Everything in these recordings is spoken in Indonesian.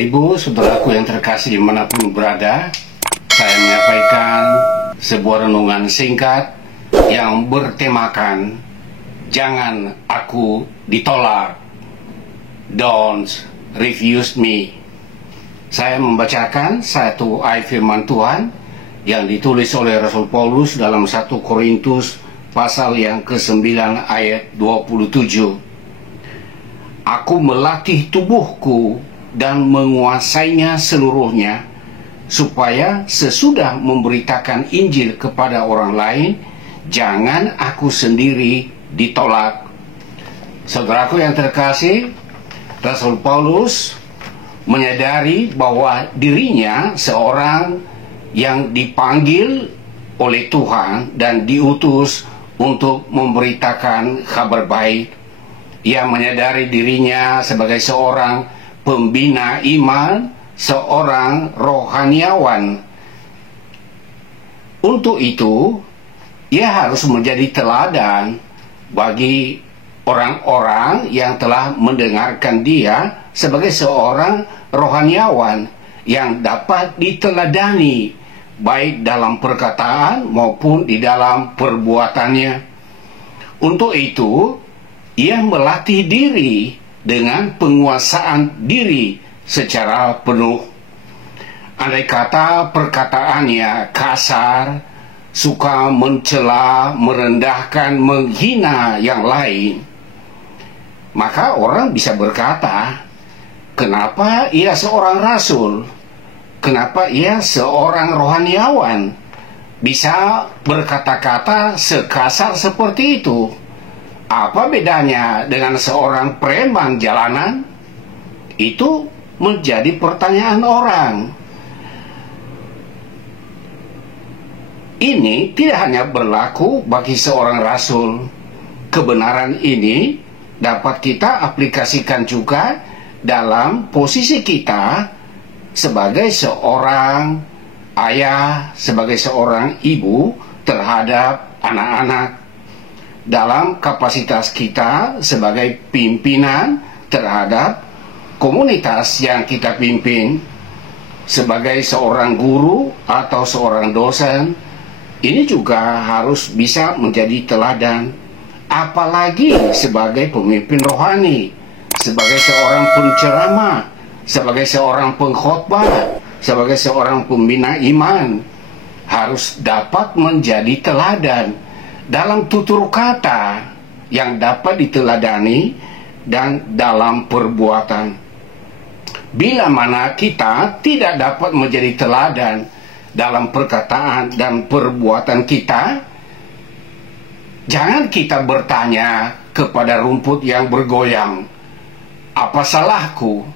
Bapak Ibu, saudaraku yang terkasih dimanapun berada, saya menyampaikan sebuah renungan singkat yang bertemakan jangan aku ditolak, don't refuse me. Saya membacakan satu ayat firman Tuhan yang ditulis oleh Rasul Paulus dalam 1 Korintus pasal yang ke-9 ayat 27. Aku melatih tubuhku dan menguasainya seluruhnya, supaya sesudah memberitakan Injil kepada orang lain, jangan aku sendiri ditolak. Saudaraku yang terkasih, Rasul Paulus menyadari bahwa dirinya seorang yang dipanggil oleh Tuhan dan diutus untuk memberitakan kabar baik. Ia menyadari dirinya sebagai seorang pembina iman, seorang rohaniawan. Untuk itu, ia harus menjadi teladan bagi orang-orang yang telah mendengarkan dia sebagai seorang rohaniawan yang dapat diteladani baik dalam perkataan maupun di dalam perbuatannya. Untuk itu, ia melatih diri dengan penguasaan diri secara penuh. Andai kata perkataannya kasar, suka mencela, merendahkan, menghina yang lain, maka orang bisa berkata, kenapa ia seorang rasul? Kenapa ia seorang rohaniawan bisa berkata-kata sekasar seperti itu? Apa bedanya dengan seorang preman jalanan? Itu menjadi pertanyaan orang. Ini tidak hanya berlaku bagi seorang rasul. Kebenaran ini dapat kita aplikasikan juga dalam posisi kita sebagai seorang ayah, sebagai seorang ibu terhadap anak-anak, dalam kapasitas kita sebagai pimpinan terhadap komunitas yang kita pimpin, sebagai seorang guru atau seorang dosen. Ini juga harus bisa menjadi teladan, apalagi sebagai pemimpin rohani, sebagai seorang penceramah, sebagai seorang pengkhotbah, sebagai seorang pembina iman, harus dapat menjadi teladan dalam tutur kata yang dapat diteladani dan dalam perbuatan. Bila mana kita tidak dapat menjadi teladan dalam perkataan dan perbuatan kita, jangan kita bertanya kepada rumput yang bergoyang, apa salahku?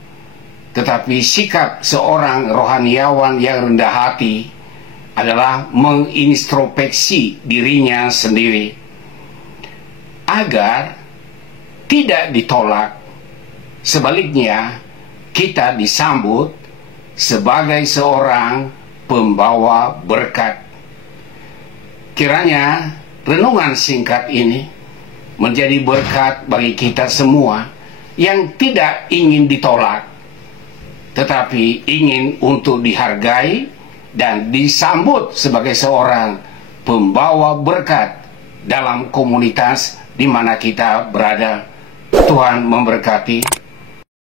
Tetapi sikap seorang rohaniawan yang rendah hati adalah mengintrospeksi dirinya sendiri agar tidak ditolak. Sebaliknya, kita disambut sebagai seorang pembawa berkat. Kiranya renungan singkat ini menjadi berkat bagi kita semua yang tidak ingin ditolak, tetapi ingin untuk dihargai dan disambut sebagai seorang pembawa berkat dalam komunitas di mana kita berada. Tuhan memberkati.